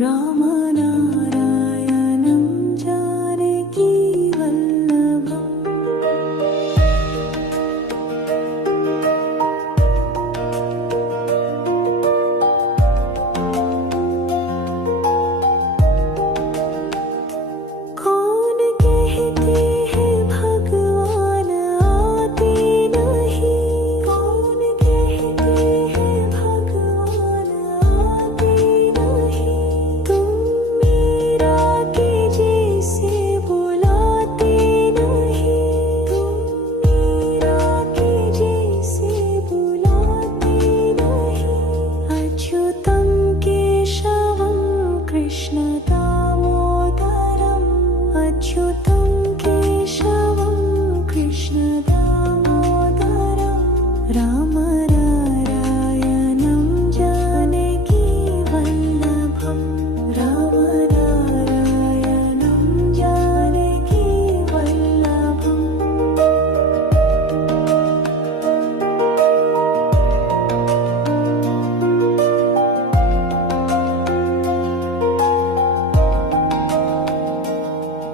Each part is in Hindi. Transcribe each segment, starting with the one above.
राम नारायणं जानकी वल्लभम्। कौन कहते हैं भगवान आते नहीं, कौन कहते हैं भगवान आते नहीं। तुम मीरा के जैसे बुलाते नहीं, तुम मीरा के जैसे बुलाते नहीं। अच्युतं केशवं कृष्ण दामोदरम्, अच्युतं केशवं कृष्ण दामोदरम्। राम नारायणं जानकी वल्लभम्, राम नारायणं जानकी वल्लभम्।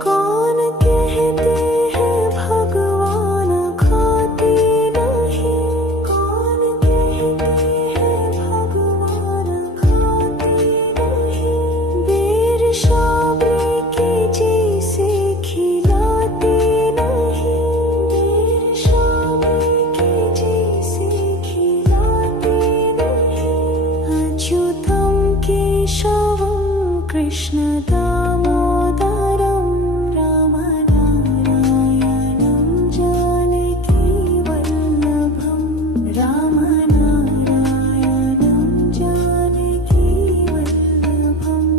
कौन कहते हैं भगवान खाते नहीं, कौन कहते हैं भगवान खाते नहीं। बेर शाबरी के जैसे खिलाते नहीं, बेर शाबरी के जैसे खिलाते नहीं। अच्युतं केशवं कृष्ण दामोदरम्, राम नारायणं जानकी वल्लभम्, राम नारायणं जानकी वल्लभम्।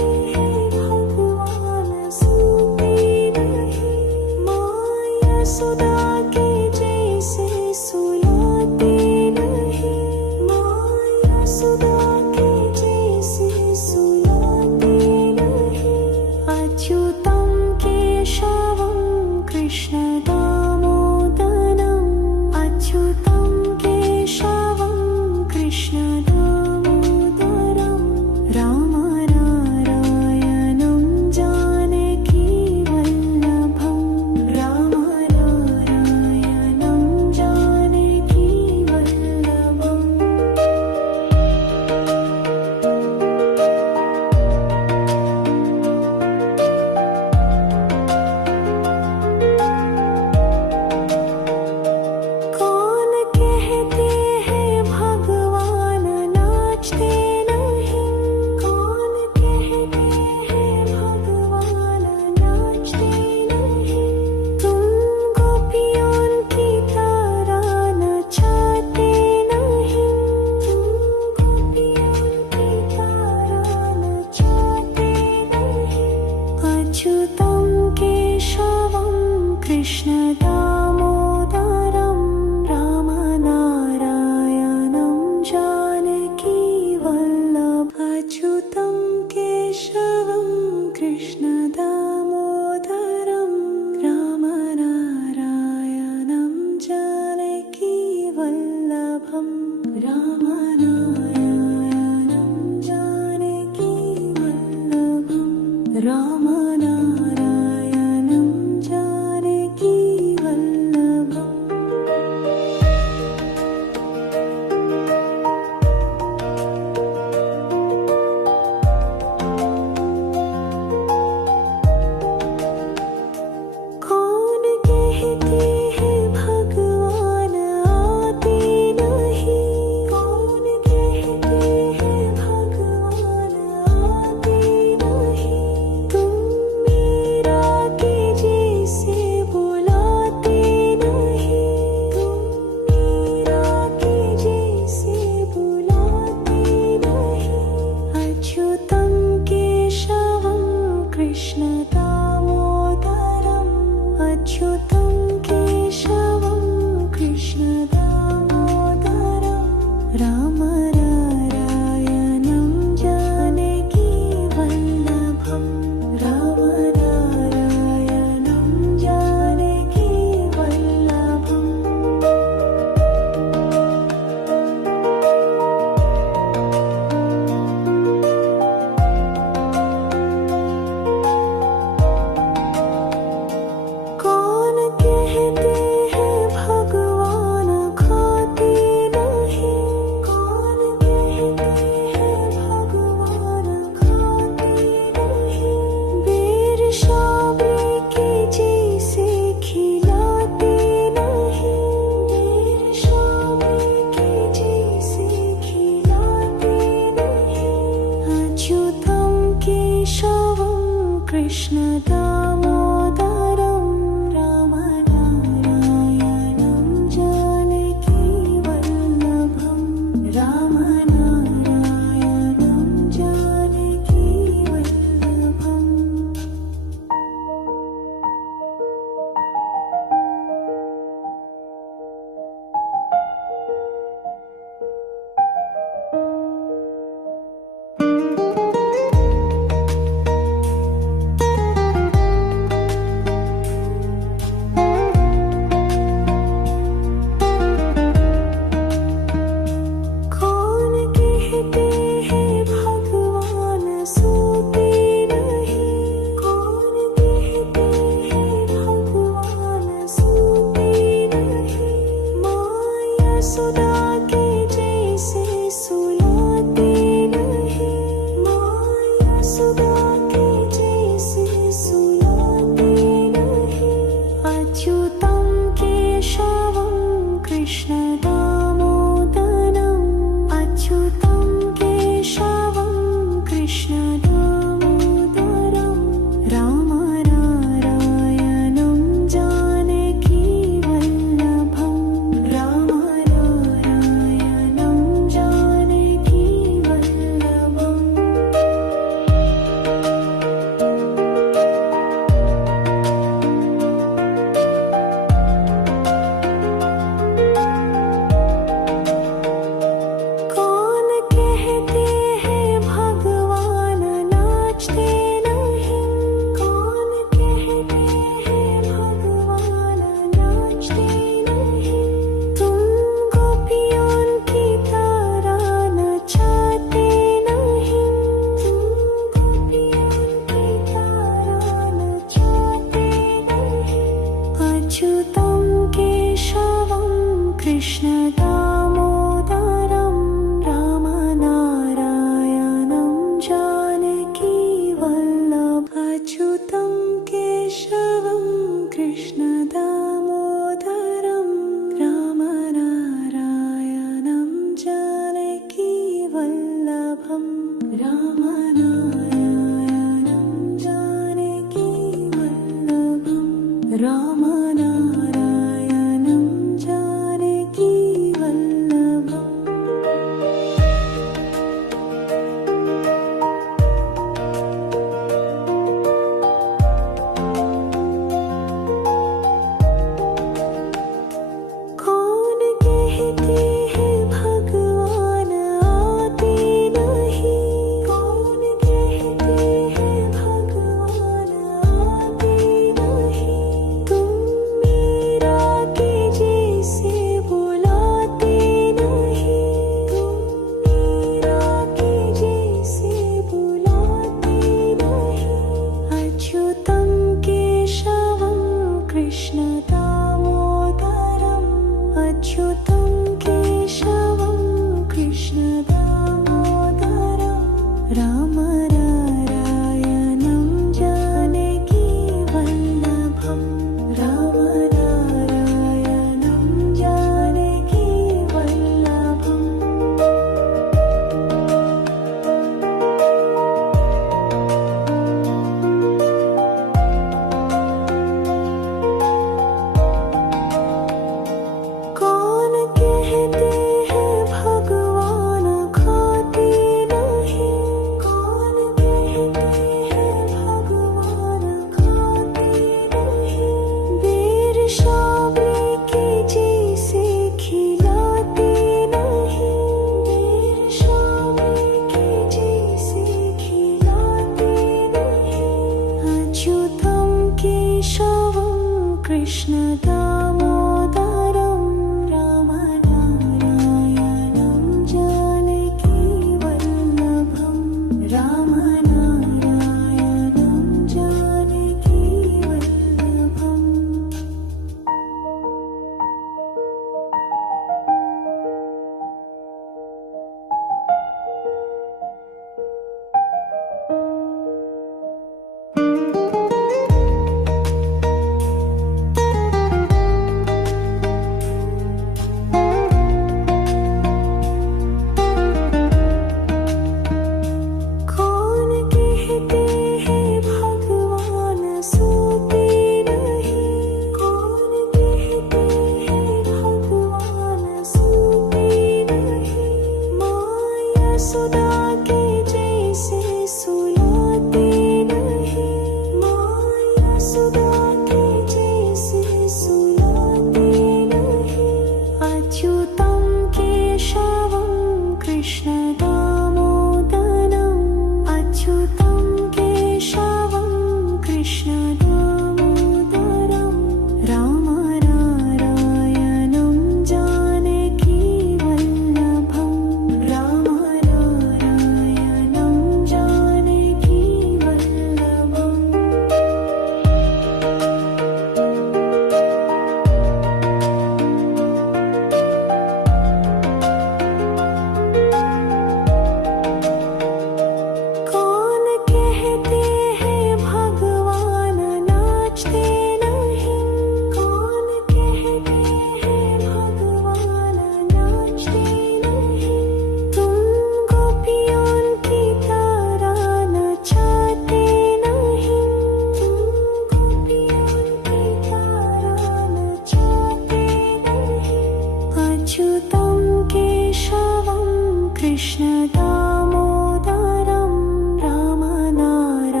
कृष्ण दामोदरं रामनारायणं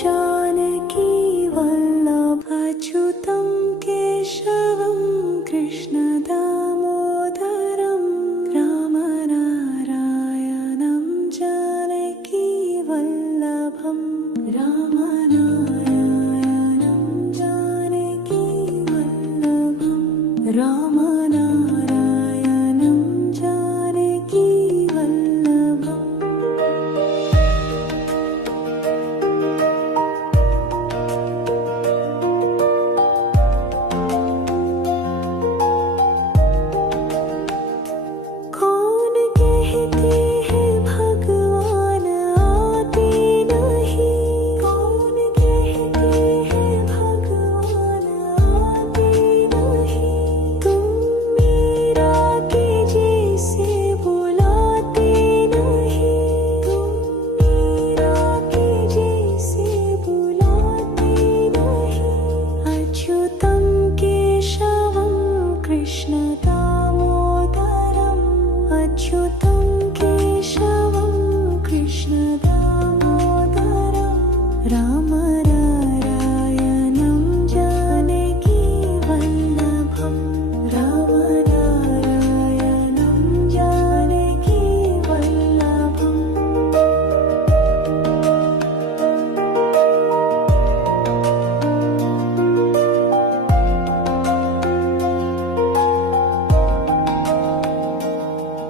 जानकी वल्लभ अच्युतं केशवं कृष्ण दामोदरं रामनारायणं जानकी वल्लभं रामनारायणं जानकी वल्लभं रामनारायणं जानकी वल्लभम् कौन कहते हैं भगवान आते नहीं, कौन कहते हैं भगवान आते नहीं, तुम मीरा के जैसे बुलाते नहीं, तुम मीरा के जैसे बुलाते नहीं, अच्युतं केशवं कृष्ण दामोदरम् अच्युतं केशवं कृष्ण दामोदरं रामनारायणं जानकी वल्लभं रामनारायणं जानकी वल्लभम्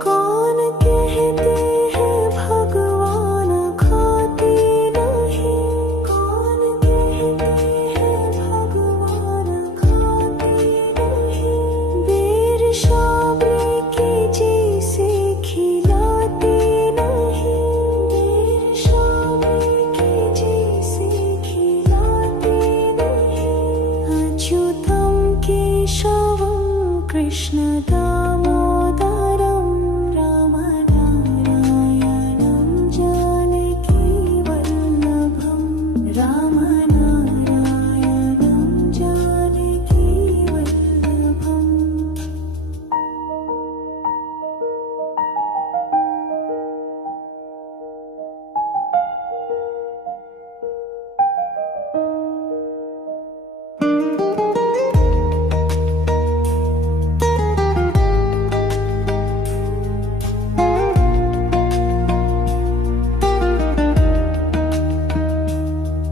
कौन कहते हैं भगवान खाते नहीं, कौन कहते हैं भगवान खाते नहीं, वीर शाबरी के जैसे खिलाते नहीं, वीर शाबरी के जैसे खिलाते नहीं, अच्युतं केशवं कृष्ण दामोदरं रामनारायणं जानकी वल्लभं रामनारायणं जानकी वल्लभम्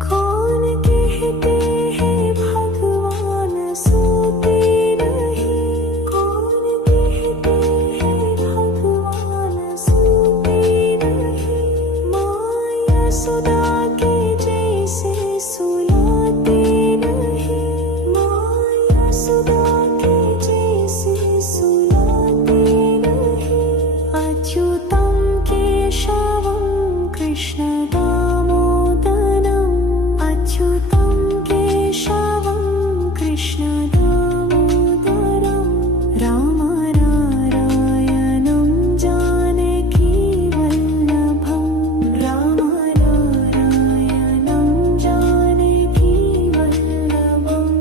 कौन कहते हैं भगवान सोते नहीं, कौन कहते हैं भगवान सोते नहीं, माँ यशोदा के जैसे सुलाते नहीं, माँ यशोदा के जैसे सुलाते नहीं, अच्युतं केशवं कृष्ण दामोदरम् अच्युतं केशवं कृष्ण दामोदरं रामनारायणं जानकी वल्लभं रामनारायणं जानकी वल्लभम्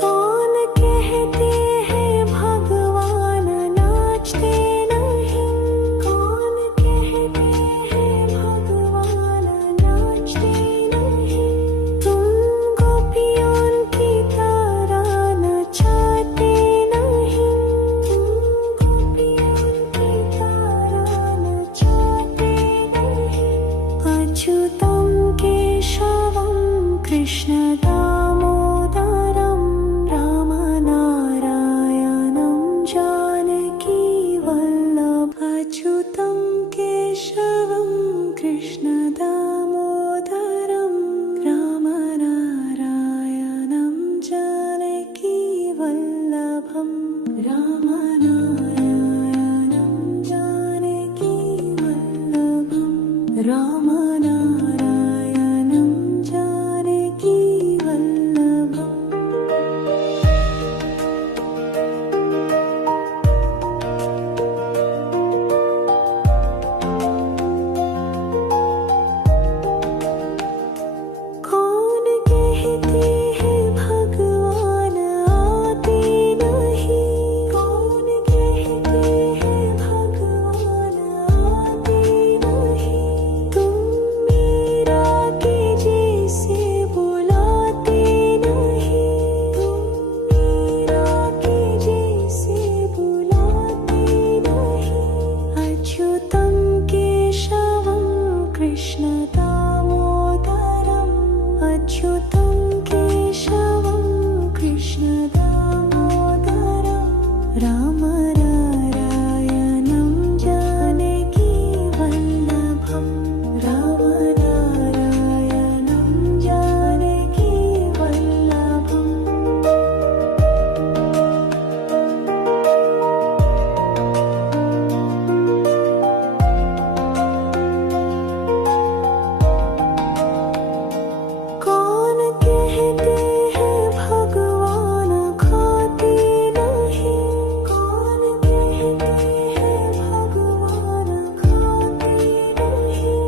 कौन कहते हैं भगवान नाचते नहीं, कौन कहते हैं भगवान नाचते नहीं, तुम गोपियों की तरह नचाते नहीं, तुम गोपियों की तरह नचाते नहीं, अच्युतं केशवं कृष्ण दामोदरं रामनारायणं जानकी वल्लभ अच्युतं केशवं कृष्ण दामोदरं रामनारायणं जानकी वल्लभं रामनारायणं जानकी वल्लभं रामनारायणं जानकी वल्लभम् कृष्ण दामोदरम् अच्युतं केशवं कृष्ण दामोदरं राम नारायणं जानकी वल्लभं राम नारायणं जानकी वल्लभम् कौन कहते हैं भगवान खाते नहीं कौन कहते हैं भगवान खाते नहीं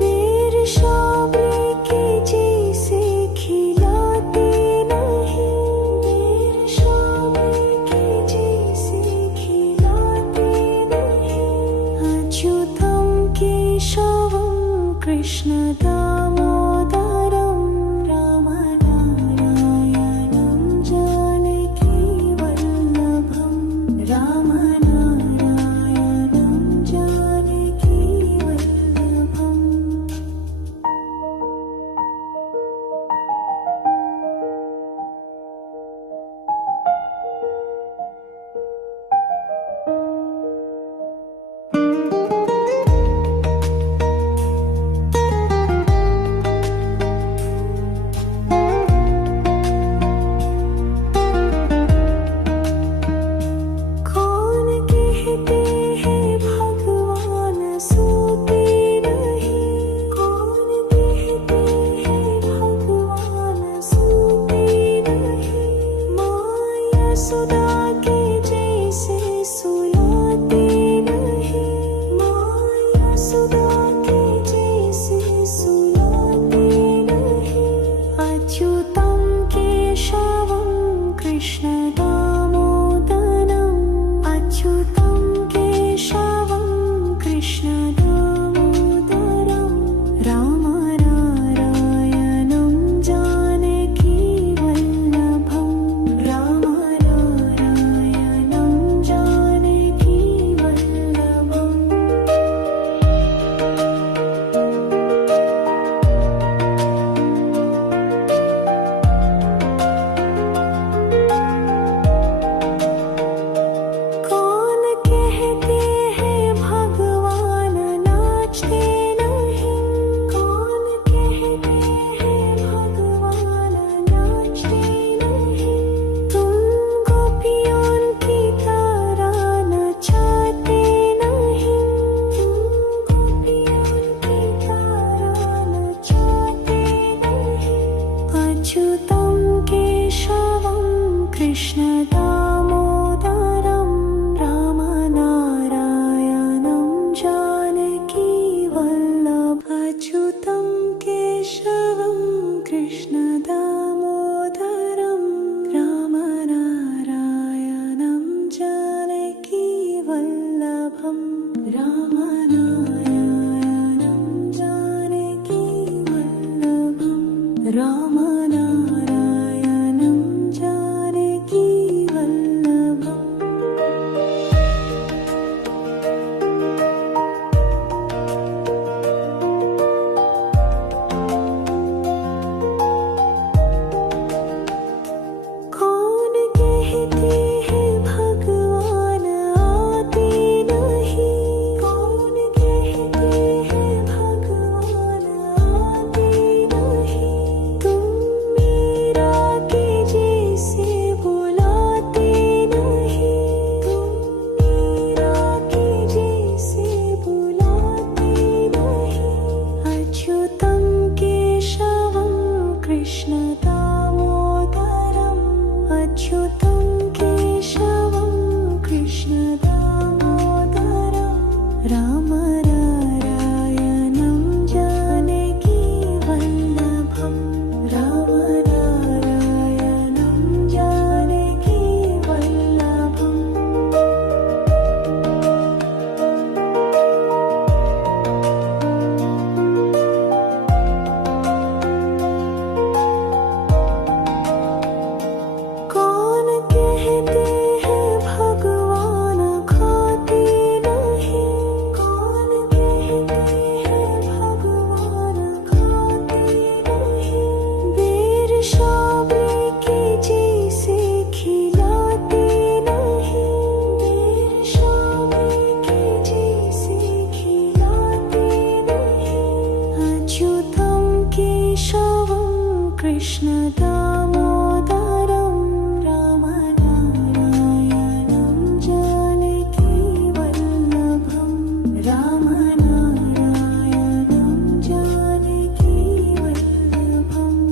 बेर शाबरी के जैसे खिलाते नहीं बेर शाबरी के जैसे खिलाते नहीं अच्युतं केशवं कृष्ण दामोदरं राम नारायणं जानकी वल्लभं राम नारायणं जानकी वल्लभम् कौन कहते हैं भगवान सोते नहीं कौन कहते हैं भगवान सोते नहीं माया सुदा के जैसे सुलाते नहीं माया सुदा के जैसे सुलाते नहीं अच्युतं केशवं कृष्ण दामोदरम् अच्युतं केशवं कृष्ण दामोदरं राम नारायणं जानकी वल्लभं राम नारायणं जानकी वल्लभम् कौन कहते हैं भगवान नाचते नहीं कौन कहते हैं भगवान नाचते नहीं तुम गोपियों की तरह नचाते नहीं तुम गोपियों की तरह नचाते नहीं अच्युतं केशवं कृष्ण दामोदरं राम नारायणं जानकी वल्लभ अच्युतं केशवं कृष्ण दामोदरं राम नारायणं जानकी वल्लभं राम नारायणं जानकी वल्लभं राम नारायणं जानकी वल्लभम् कौन कहते हैं भगवान आते नहीं कौन कहते हैं भगवान आते नहीं तुम कृष्ण दामोदरं रामनारायणं जानकी वल्लभं रामनारायणं जानकी वल्लभम्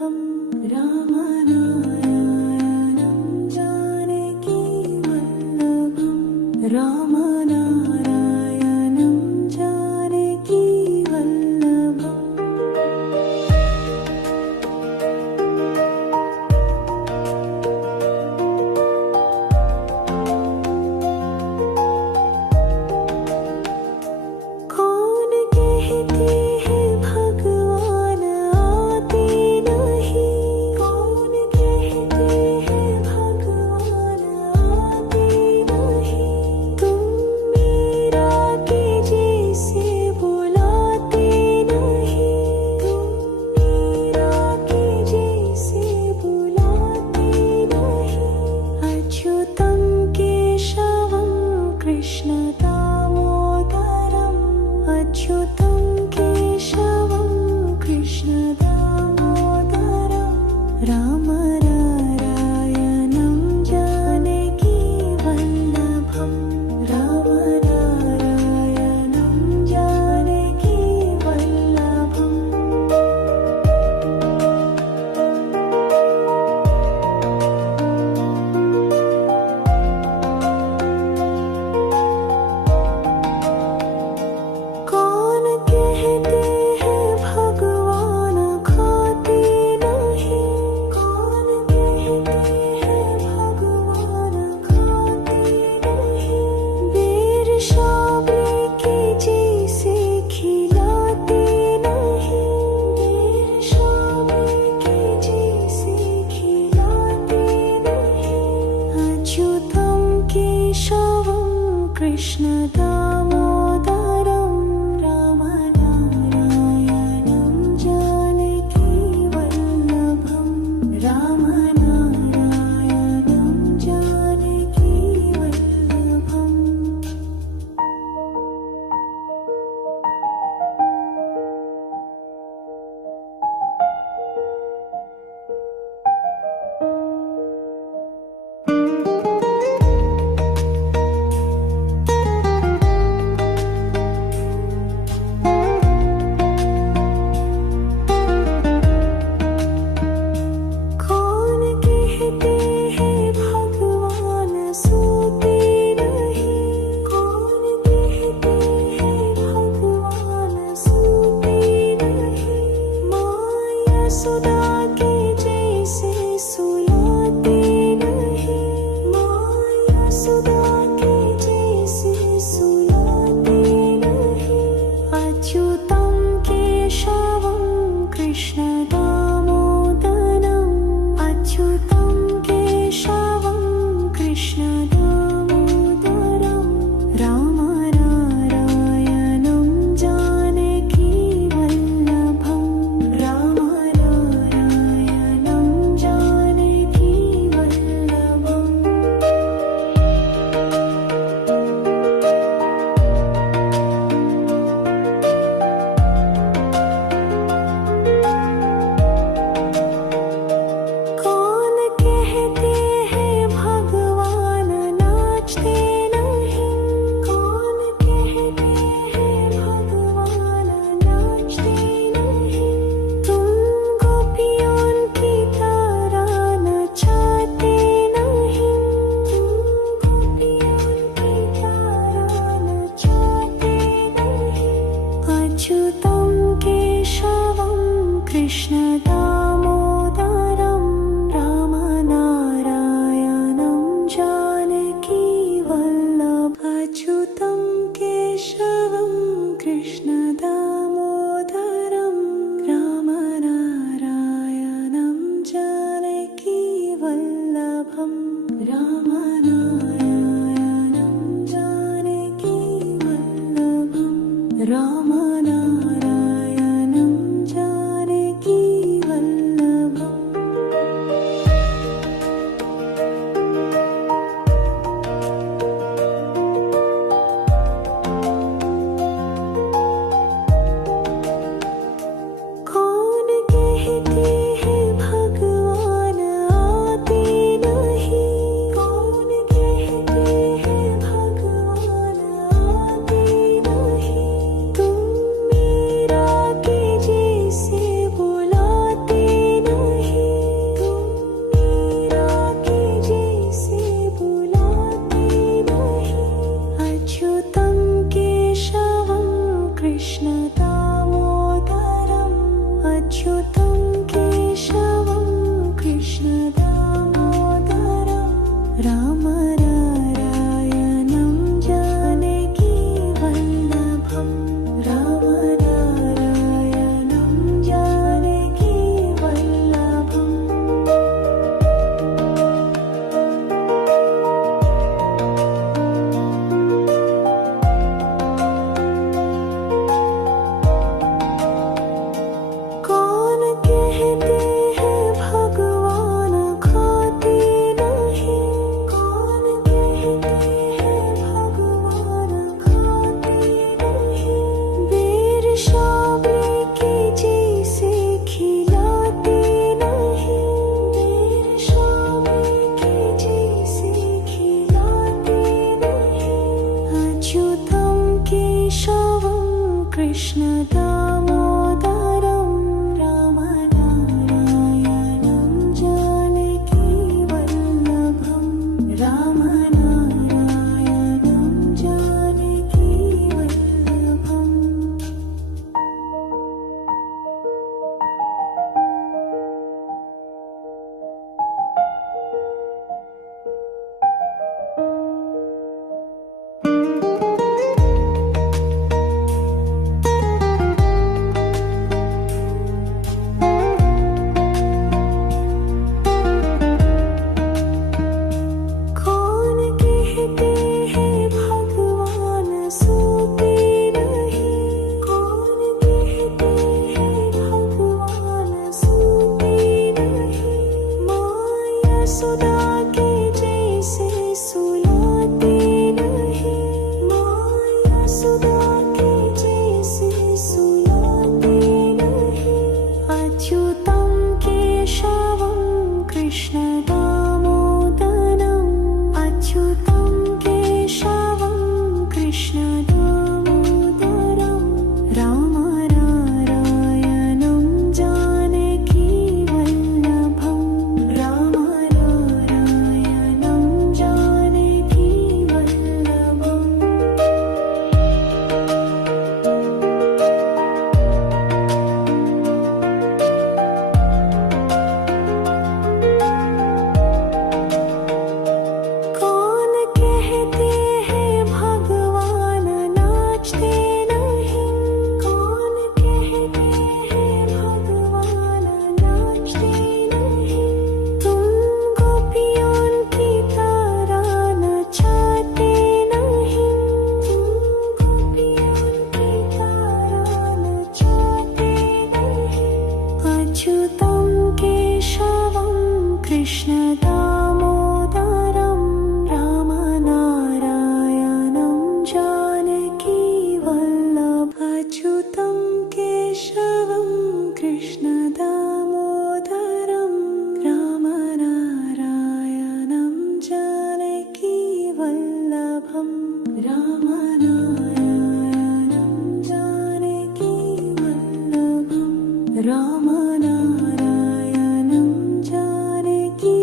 वल्लभम् रामनारायणं जानकी वल्लभम् रामनारायणं जानकी वल्लभम् कौन कहते हैं भगवान आते नहीं कौन कहते हैं भगवान आते नहीं तुम मीरा के जैसे बुलाते नहीं तुम मीरा के जैसे बुलाते नहीं अच्युतं केशवं कृष्ण दामोदरम् अच्युतं केशवं कृष्ण दामोदरं रामनारायणं जानकी वल्लभम् रामनारायणं जानकी वल्लभम् कौन कहते हैं भगवान खाते नहीं कौन कहते हैं भगवान खाते नहीं बेर शाबे के जैसे खिलाते नहीं बेर शाबे के जैसे खिलाते नहीं अच्युतं केशवं कृष्ण दामोदरं रामनारायणं जानकी वल्लभम् रामनारायणं जानकी वल्लभम् कौन कहते हैं भगवान सोते नहीं कौन कहते हैं भगवान सोते नहीं माँ यशोदा के जैसे सुलाते नहीं माँ यशोदा के जैसे सुलाते नहीं अच्युतं केशवं कृष्ण दामोदरम् अच्युतं केशवं कृष्ण दामोदरं रामनारायणं जानकी वल्लभम् रामनारायणं जानकी वल्लभम् कौन कहते हैं भगवान नाचते नहीं कौन कहते हैं भगवान नाचते नहीं तुम गोपियों की तरह नचाते नहीं तुम गोपियों की तरह नचाते नहीं अच्युतं केशवं कृष्ण दामोदरं रामनारायणं जानकी वल्लभ अच्युतं केशवं कृष्ण दामोदरं रामनारायणं जानकी वल्लभम् रामनारायणं जानकी वल्लभम् रामनारायणं जानकी वल्लभम् अच्युतं केशवं कृष्णदामोदरं रामनारायणं जानकीवल्लभं रामनारायणं जानकीवल्लभम् कौन कहते हैं भगवान खाते नहीं, कौन कहते हैं भगवान खाते नहीं, बेर शाबरी के जैसे खिलाते नहीं, बेर शाबरी के जैसे खिलाते नहीं, अच्युतं केशवं कृष्ण दामोदरं रामनारायणं जानकीवल्लभं रामनारायणं जानकीवल्लभम् कौन कहते हैं भगवान सोते नहीं, कौन कहते हैं भगवान सोते नहीं, माया सुधा के जैसे सुलाते नहीं, माया सुधा के जैसे सुलाते नहीं, अच्युतं केशवं कृष्ण दामोदरं अच्युतं केशवं कृष्ण दामोदरं रामनारायणं जानकीवल्लभं रामनारायणं जानकीवल्लभम् कौन कहते हैं भगवान नाचते नहीं, कौन कहते हैं भगवान नाचते नहीं, तुम गोपियों की तरह नचाते नहीं, तुम गोपियों की तरह नचाते नहीं, अच्युतं केशवं कृष्ण दामोदरं रामनारायणं जानकीवल्लभम् अच्युतं केशवं कृष्ण दामोदरं रामनारायणं जानकीवल्लभम् रामनारायणं जानकीवल्लभम् रामनारायणं जानकीवल्लभम्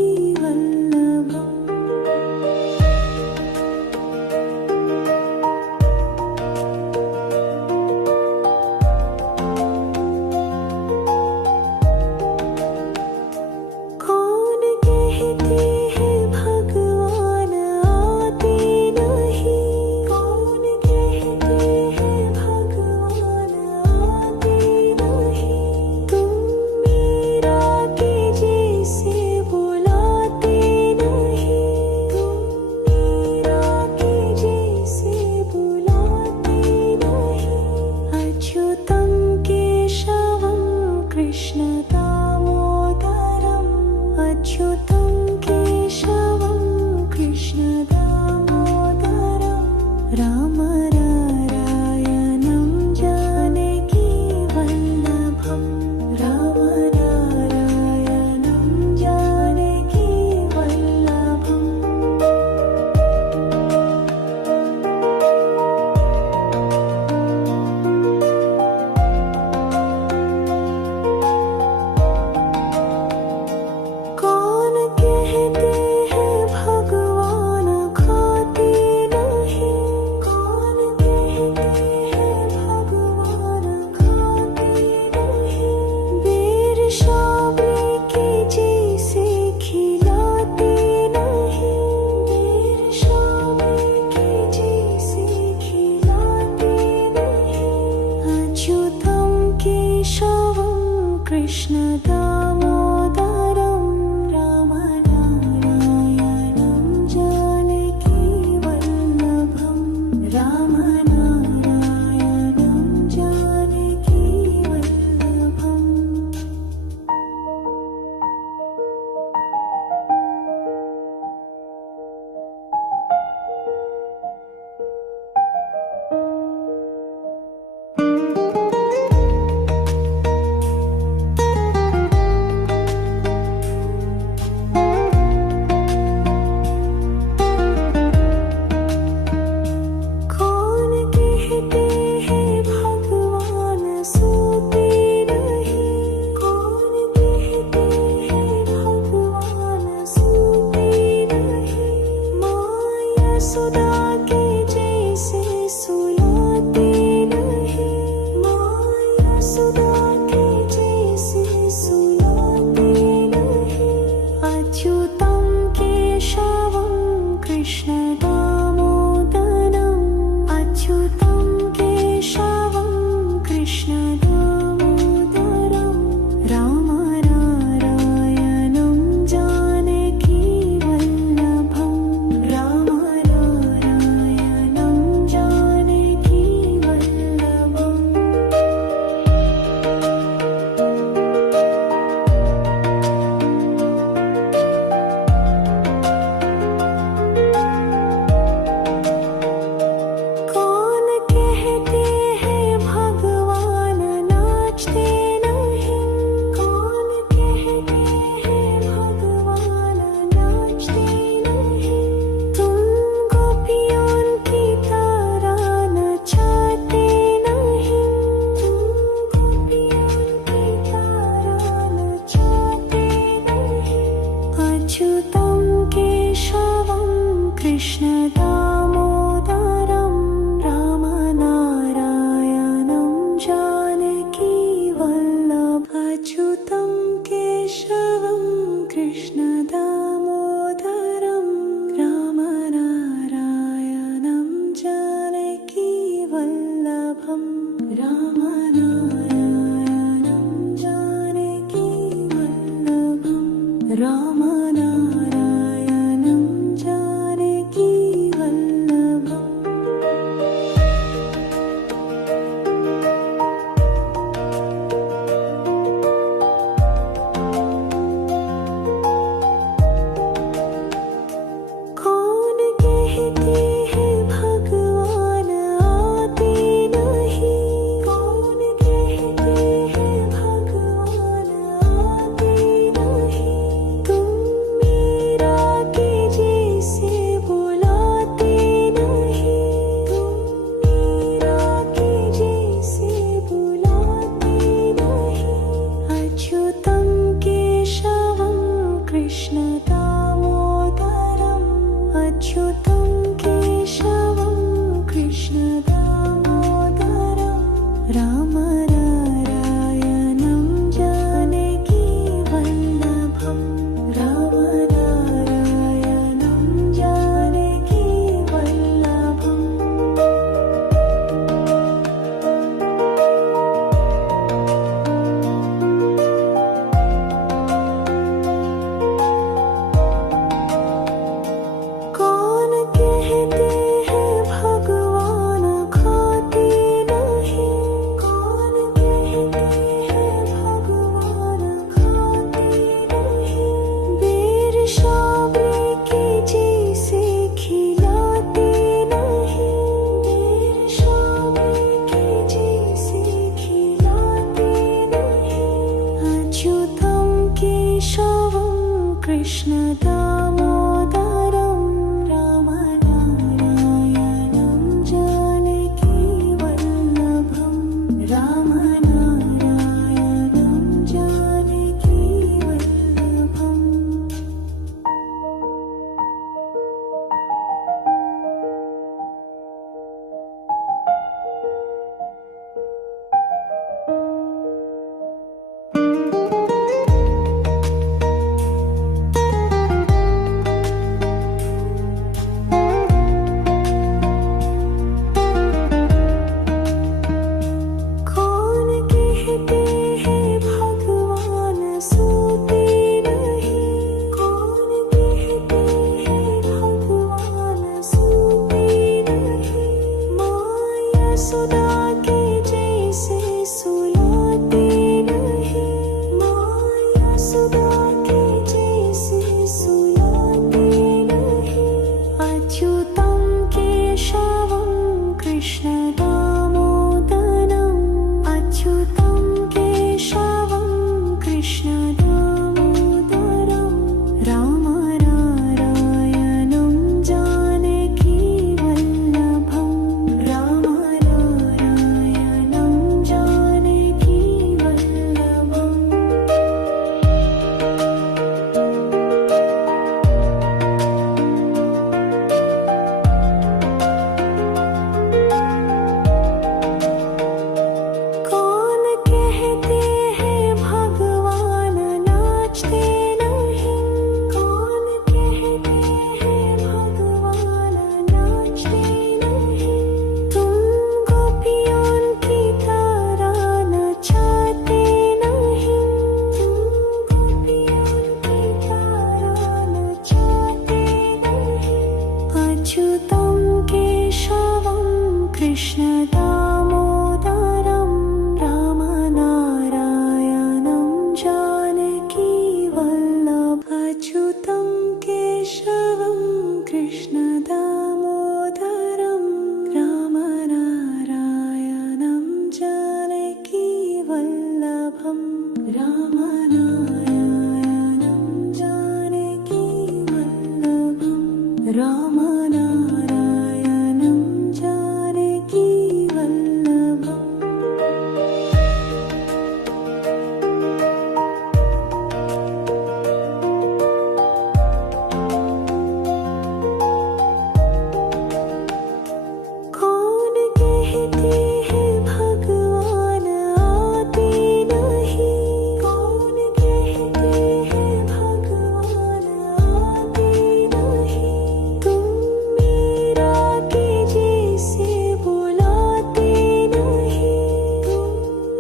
कौन कहते हैं भगवान आते नहीं, कौन कहते हैं भगवान आते नहीं, तुम मीरा के जैसे बुलाते नहीं, तुम मीरा के जैसे बुलाते नहीं, अच्युतं केशवं कृष्ण दामोदरं अच्युतं केशवं कृष्ण दामोदरं रामनारायणं जानकीवल्लभं रामनारायणं जानकीवल्लभम् कृष्ण दामोदरं राम नारायणं जानकी वल्लभं राम नारायणं जानकी वल्लभम् सुधा के जैसे सुलाते नहीं माया सुधा के जैसे सुलाते नहीं अच्युतं केशवं कृष्ण दामोदरम् अच्युतं केशवं कृष्ण दामोदरं राम नारायणं जानकी वल्लभं राम अच्युतं केशवं कृष्ण दामोदरं राम नारायणं जानकी वल्लभम् अच्युतं केशवं कृष्ण दामोदरं राम नारायणं जानकी वल्लभम् राम नारायणं जानकी वल्लभम् राम नारायणं जानकी वल्लभम् कौन कहते हैं भगवान आते नहीं कौन कहते हैं भगवान आते नहीं तुम मीरा के जैसे बुलाते नहीं तुम मीरा के जैसे बुलाते नहीं अच्युतं केशवं कृष्ण दामोदरम् अच्युतं केशवं कृष्ण दामोदरं राम नारायणं जानकी वल्लभं राम नारायणं जानकी वल्लभम् कौन कहते हैं भगवान खाते नहीं कौन कहते हैं भगवान खाते नहीं बेर शाबरी के जैसे खिलाते नहीं बेर शाबरी के जैसे खिलाते नहीं अच्युतं केशवं कृष्ण दामोदरं राम नारायणं जानकी वल्लभं राम नारायणं जानकी वल्लभम् कौन कहते हैं भगवान रामनारायणं जानकी वल्लभं रामनारायणं जानकी वल्लभम् कौन कहते हैं भगवान आते नहीं कौन कहते हैं भगवान आते नहीं तुम मीरा के जैसे बुलाते नहीं तुम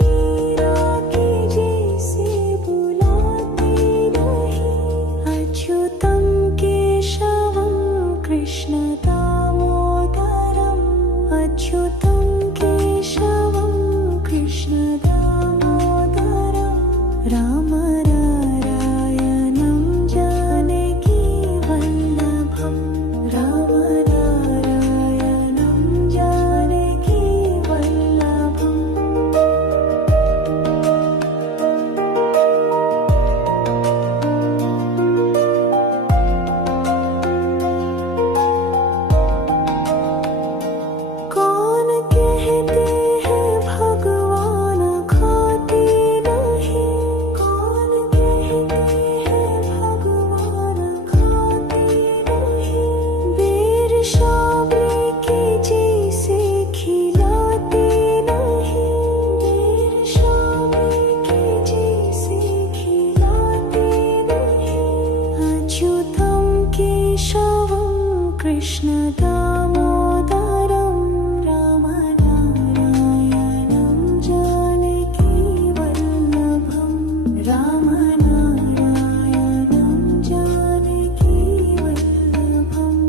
मीरा के जैसे बुलाते नहीं अच्युतं केशवं कृष्ण दामोदरम् अच्युतं केशवं कृष्ण दामोदरं रामनारायणं जानकी वल्लभं रामनारायणं जानकी वल्लभम् कौन कहते हैं भगवान खाते नहीं कौन कहते हैं भगवान खाते नहीं बेर शाबरी के जैसे खिलाते नहीं बेर शाबरी के जैसे खिलाते नहीं अच्युतं केशवं कृष्ण दामोदरं रामनारायणं जानकी वल्लभं रामनारायणं जानकी वल्लभम्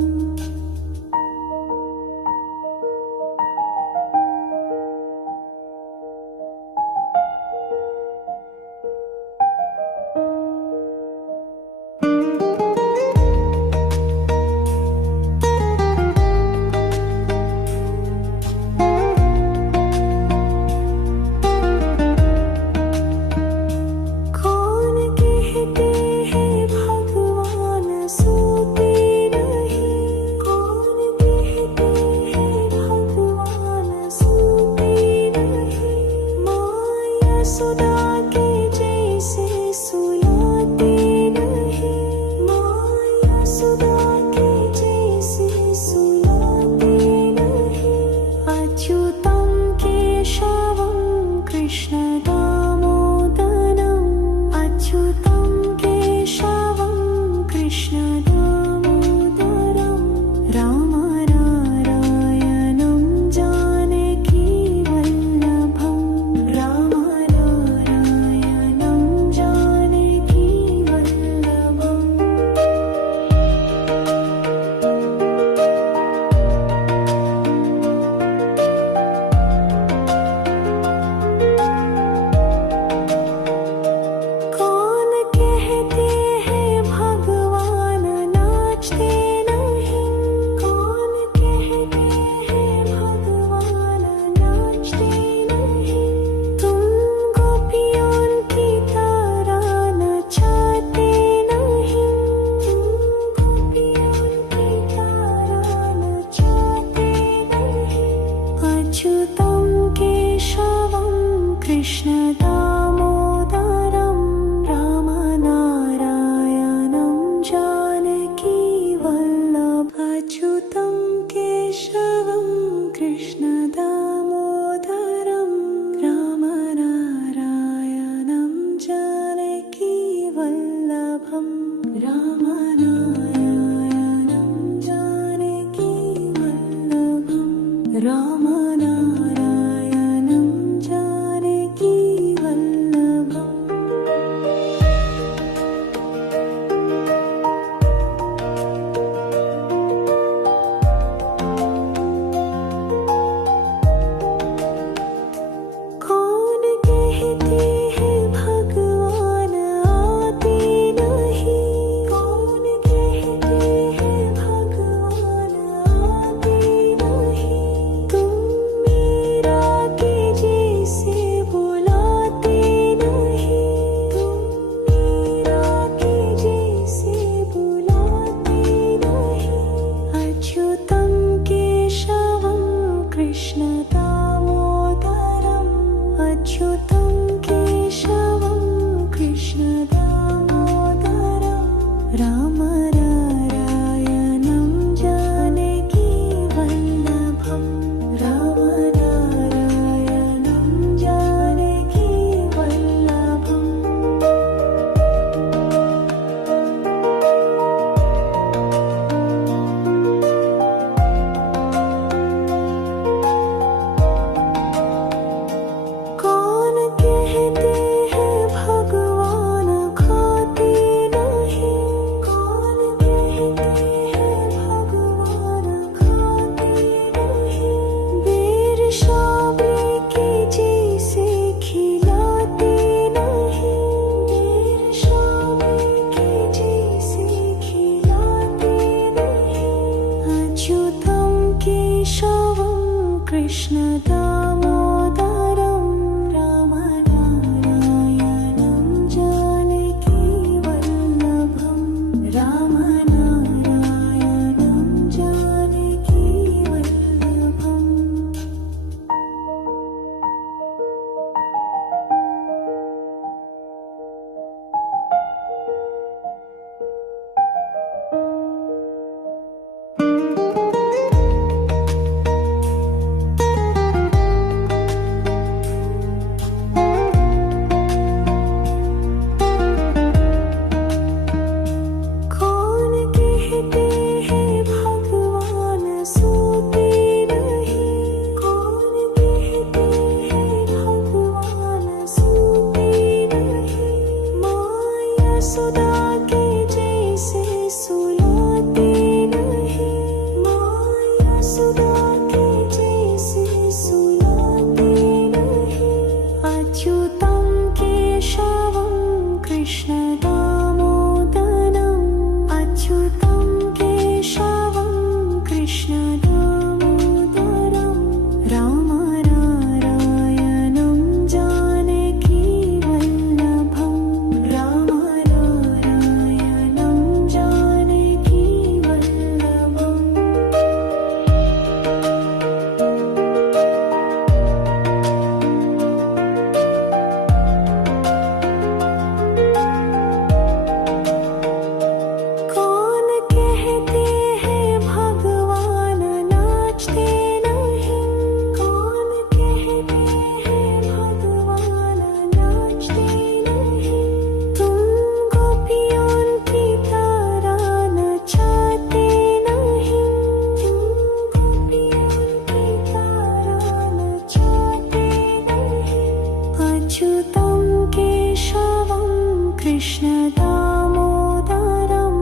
कृष्ण दामोदरं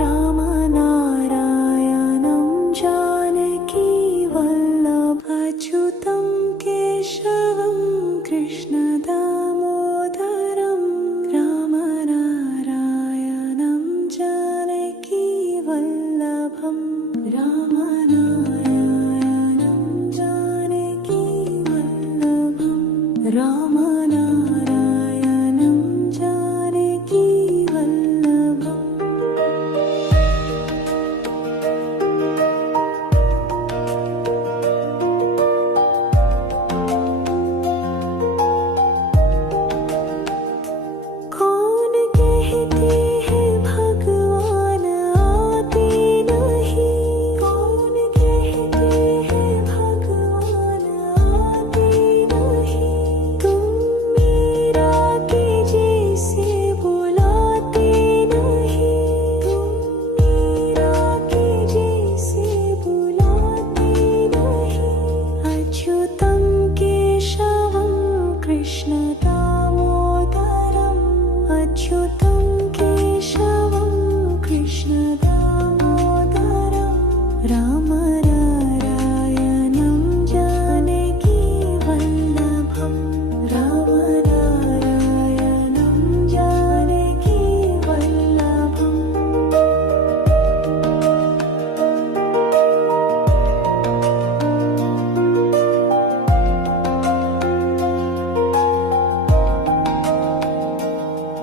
रामनारायणं जानकी वल्लभ अच्युतं केशवं कृष्ण दामोदरं रामनारायणं जानकी वल्लभं रामनारायणं जानकी वल्लभं रामनारायणं जानकी वल्लभम् कौन कहते हैं भगवान आते नहीं, कौन कहते हैं भगवान आते नहीं, तुम मीरा के जैसे बुलाते नहीं, तुम मीरा के जैसे बुलाते नहीं, अच्युतं केशवं कृष्ण दामोदरम् अच्युतं केशवं कृष्ण दामोदरं रामनारायणं जानकी वल्लभं रामनारायणं जानकी वल्लभम्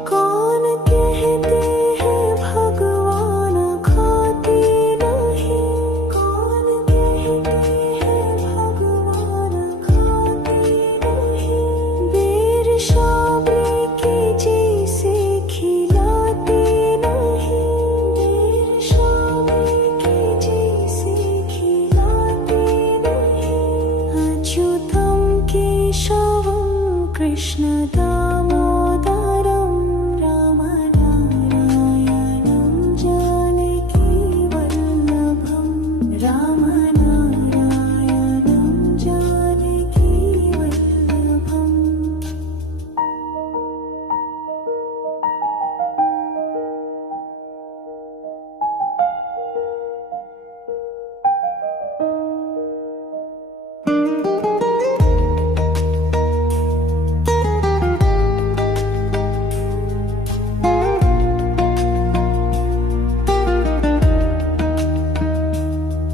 कौन कहते हैं भगवान खाते नहीं, कौन कहते हैं भगवान खाते नहीं, बेर शाबरी के जैसे खिलाते नहीं, बेर शाबरी के जैसे खिलाते नहीं, अच्युतं केशवं कृष्ण दामोदरं रामनारायणं जानकी वल्लभं रामनारायणं जानकी वल्लभम्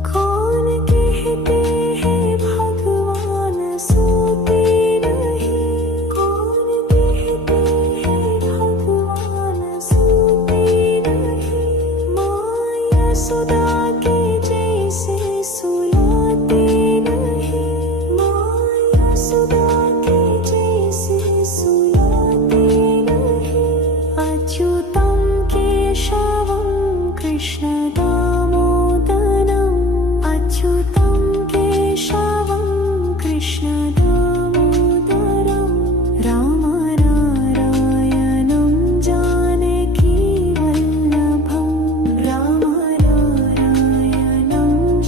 कौन कहते हैं भगवान सोते नहीं, कौन कहते हैं भगवान सोते नहीं, माया सुदा के जैसे सुलाते नहीं, माया सुदा के जैसे सुलाते नहीं, अच्युतं केशवं कृष्ण दामोदरम् अच्युतं केशवं कृष्ण दामोदरं रामनारायणं जानकी वल्लभं रामनारायणं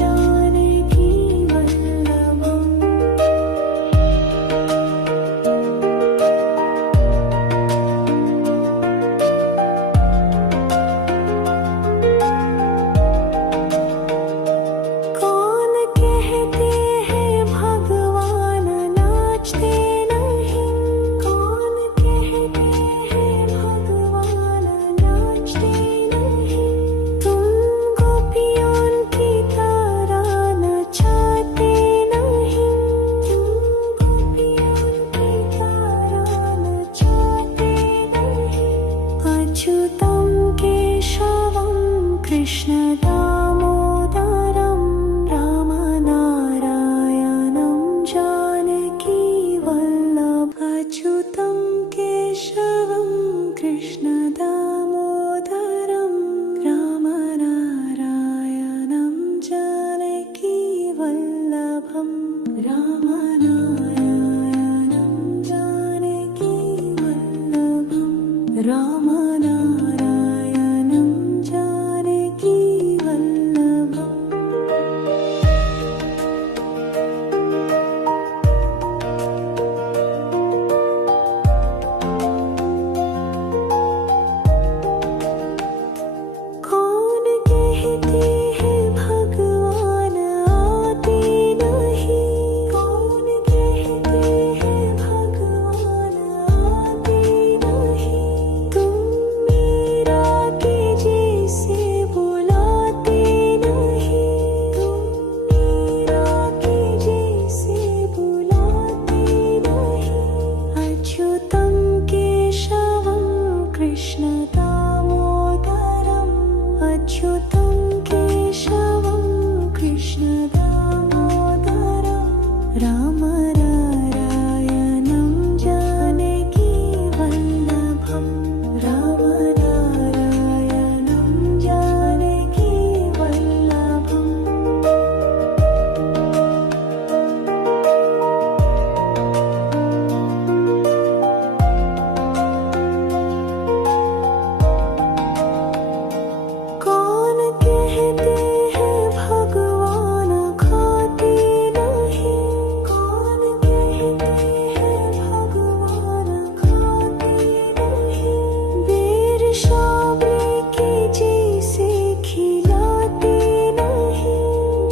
जानकी वल्लभम् कौन कहते हैं भगवान नाचते नहीं, कौन कहते हैं भगवान नाचते नहीं, तुम गोपियों की तरह नचाते नहीं, तुम गोपियों की तरह नचाते नहीं, अच्युतं केशवं कृष्ण दामोदरं रामनारायणं जानकी वल्लभ अच्युतं केशवं कृष्ण दामोदरं रामनारायणं जानकी वल्लभं रामनारायणं जानकी वल्लभं रामनारायणं जानकी वल्लभम्। कृष्ण दामोदरम् अच्युतं केशवं कृष्ण दामोदरं राम नारायणं जानकी वल्लभं राम नारायणं जानकी वल्लभम् कौन कहते हैं भगवान खाते नहीं कौन कहते हैं भगवान खाते नहीं बेर शाबरी की जैसे खिलाते नहीं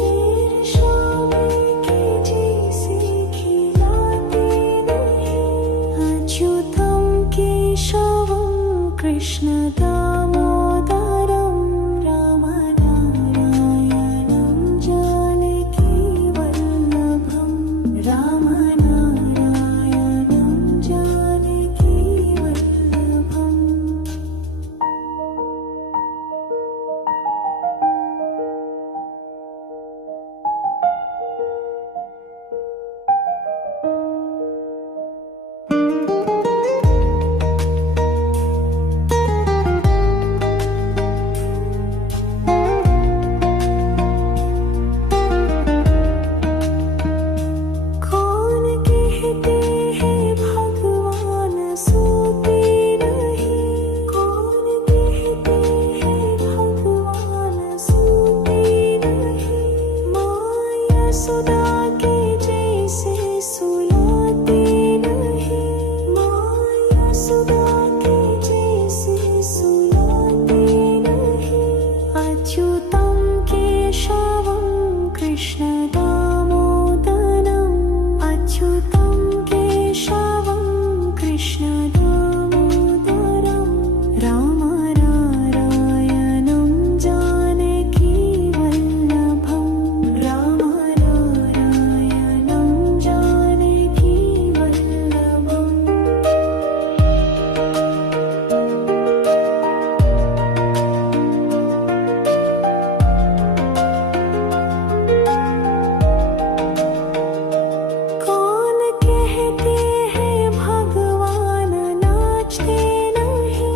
बेर शाबरी की जैसे खिलाते नहीं अच्युतं केशवं कृष्ण दामोदरं राम नारायणं जानकी वल्लभं राम नारायणं जानकी वल्लभम् कौन कहते हैं भगवान सोते नहीं कौन कहते हैं भगवान सोते नहीं माया सुदा के जैसे सुलाते नहीं माया सुदा के जैसे सुलाते नहीं अच्युतं केशवं कृष्ण दामोदरम् अच्युतं केशवं कृष्ण दामोदरं राम नारायणं जानकी वल्लभं राम नारायणं जानकी वल्लभम् कौन कहते हैं भगवान नाचते नहीं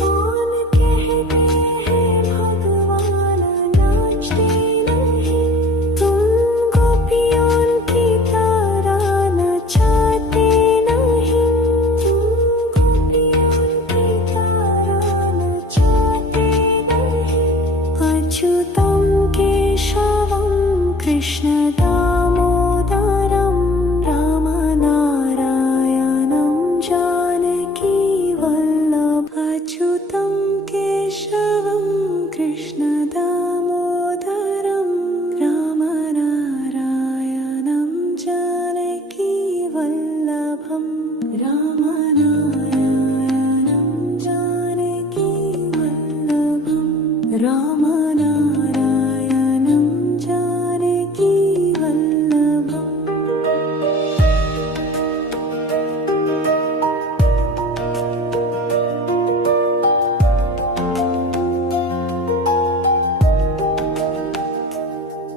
कौन कहते हैं भगवान नाचते नहीं तुम गोपियों की तरह नचाते नहीं तुम गोपियों की तरह नचाते नहीं अच्युतं केशवं कृष्ण दामोदरं राम नारायणं जानकी वल्लभ अच्युतं केशवं कृष्ण दामोदरं राम नारायणं जानकी वल्लभं राम नारायणं जानकी वल्लभं राम नारायणं जानकी वल्लभम्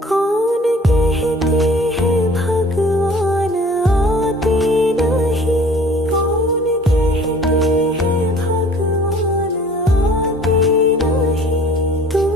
कौन कहते हैं भगवान आते नहीं कौन कहते हैं भगवान आते नहीं तुम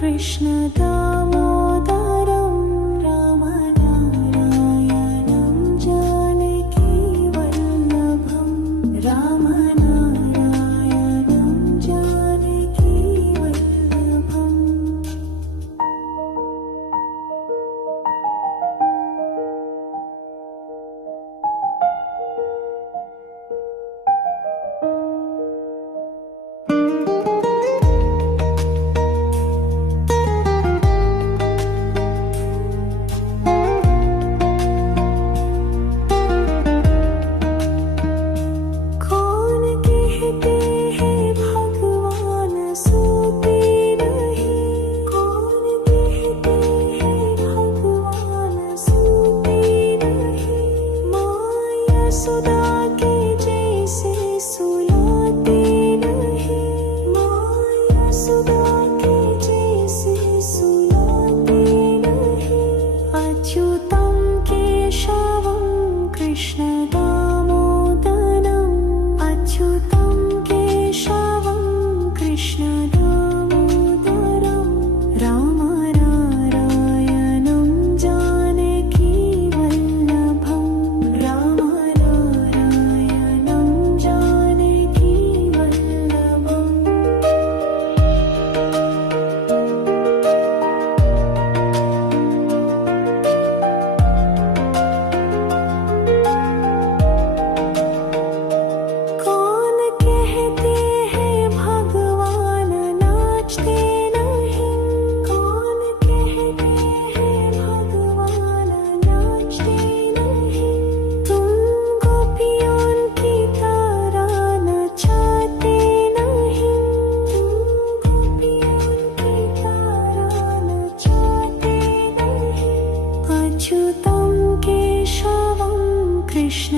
कृष्ण दामोदरं रामनारायणं जानकी वल्लभं रामनारायणं जानकी वल्लभम् कृष्ण